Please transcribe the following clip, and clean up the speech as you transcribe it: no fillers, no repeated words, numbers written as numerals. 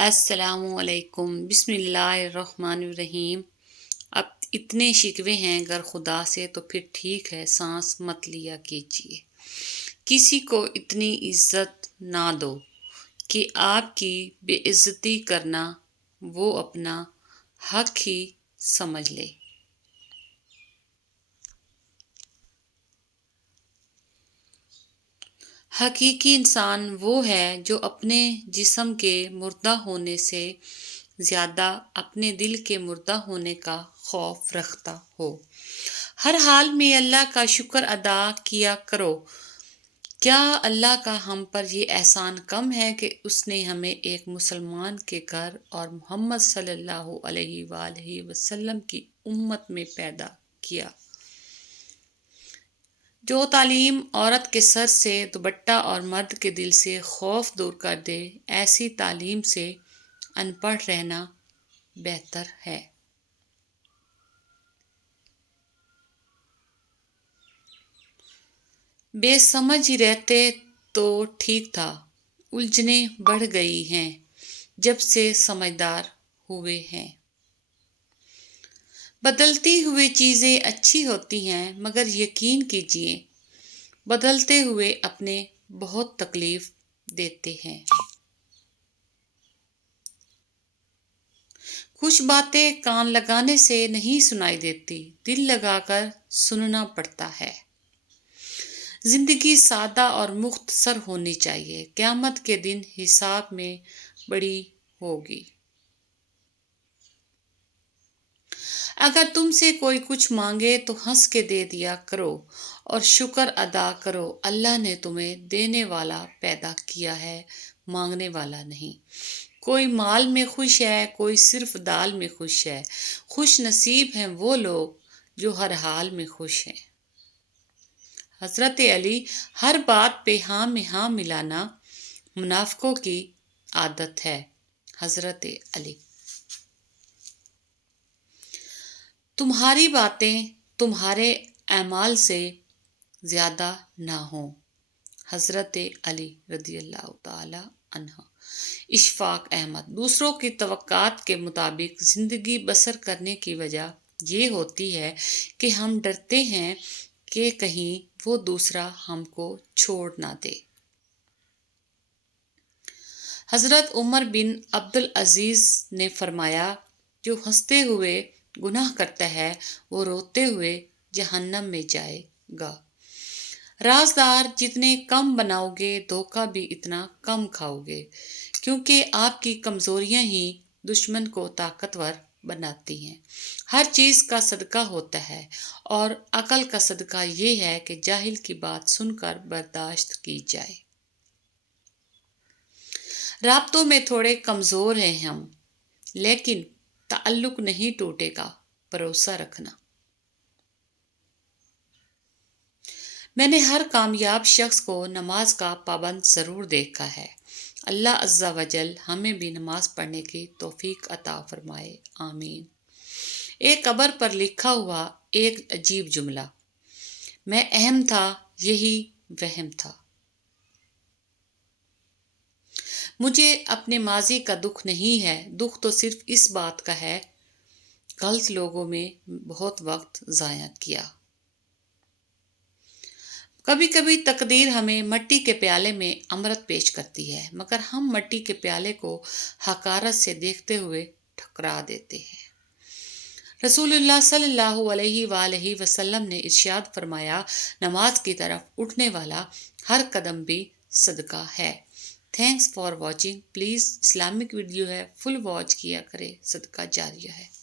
السلام علیکم۔ بسم اللہ الرحمن الرحیم۔ اب اتنے شکوے ہیں گر خدا سے تو پھر ٹھیک ہے سانس مت لیا کیجیے۔ کسی کو اتنی عزت نہ دو کہ آپ کی بے عزتی کرنا وہ اپنا حق ہی سمجھ لے۔ حقیقی انسان وہ ہے جو اپنے جسم کے مردہ ہونے سے زیادہ اپنے دل کے مردہ ہونے کا خوف رکھتا ہو۔ ہر حال میں اللہ کا شکر ادا کیا کرو۔ کیا اللہ کا ہم پر یہ احسان کم ہے کہ اس نے ہمیں ایک مسلمان کے گھر اور محمد صلی اللہ علیہ وآلہ وسلم کی امت میں پیدا کیا۔ جو تعلیم عورت کے سر سے دوپٹہ اور مرد کے دل سے خوف دور کر دے، ایسی تعلیم سے ان پڑھ رہنا بہتر ہے۔ بے سمجھ ہی رہتے تو ٹھیک تھا، الجھنیں بڑھ گئی ہیں جب سے سمجھدار ہوئے ہیں۔ بدلتی ہوئی چیزیں اچھی ہوتی ہیں مگر یقین کیجیے بدلتے ہوئے اپنے بہت تکلیف دیتے ہیں۔ کچھ باتیں کان لگانے سے نہیں سنائی دیتی، دل لگا کر سننا پڑتا ہے۔ زندگی سادہ اور مختصر ہونی چاہیے، قیامت کے دن حساب میں بڑی ہوگی۔ اگر تم سے کوئی کچھ مانگے تو ہنس کے دے دیا کرو اور شکر ادا کرو، اللہ نے تمہیں دینے والا پیدا کیا ہے، مانگنے والا نہیں۔ کوئی مال میں خوش ہے، کوئی صرف دال میں خوش ہے۔ خوش نصیب ہیں وہ لوگ جو ہر حال میں خوش ہیں۔ حضرت علی۔ ہر بات پہ ہاں میں ہاں ملانا منافقوں کی عادت ہے۔ حضرت علی۔ تمہاری باتیں تمہارے اعمال سے زیادہ نہ ہوں۔ حضرت علی رضی اللہ تعالی عنہ۔ اشفاق احمد۔ دوسروں کی توقعات کے مطابق زندگی بسر کرنے کی وجہ یہ ہوتی ہے کہ ہم ڈرتے ہیں کہ کہیں وہ دوسرا ہم کو چھوڑ نہ دے۔ حضرت عمر بن عبدالعزیز نے فرمایا، جو ہنستے ہوئے گناہ کرتا ہے وہ روتے ہوئے جہنم میں جائے گا۔ رازدار جتنے کم بناؤ گے دھوکہ بھی اتنا کم کھاؤ گے، کیونکہ آپ کی کمزوریاں ہی دشمن کو طاقتور بناتی ہیں۔ ہر چیز کا صدقہ ہوتا ہے اور عقل کا صدقہ یہ ہے کہ جاہل کی بات سن کر برداشت کی جائے۔ رابطوں میں تھوڑے کمزور ہیں ہم، لیکن تعلق نہیں ٹوٹے گا، بھروسہ رکھنا۔ میں نے ہر کامیاب شخص کو نماز کا پابند ضرور دیکھا ہے۔ اللہ عز و جل ہمیں بھی نماز پڑھنے کی توفیق عطا فرمائے، آمین۔ ایک قبر پر لکھا ہوا ایک عجیب جملہ، میں اہم تھا یہی وہم تھا۔ مجھے اپنے ماضی کا دکھ نہیں ہے، دکھ تو صرف اس بات کا ہے غلط لوگوں میں بہت وقت ضائع کیا۔ کبھی کبھی تقدیر ہمیں مٹی کے پیالے میں امرت پیش کرتی ہے، مگر ہم مٹی کے پیالے کو حقارت سے دیکھتے ہوئے ٹھکرا دیتے ہیں۔ رسول اللہ صلی اللہ علیہ وآلہ وسلم نے ارشاد فرمایا، نماز کی طرف اٹھنے والا ہر قدم بھی صدقہ ہے۔ Thanks for watching. Please Islamic video ہے، فل واچ کیا کرے، صدقہ جاریہ ہے۔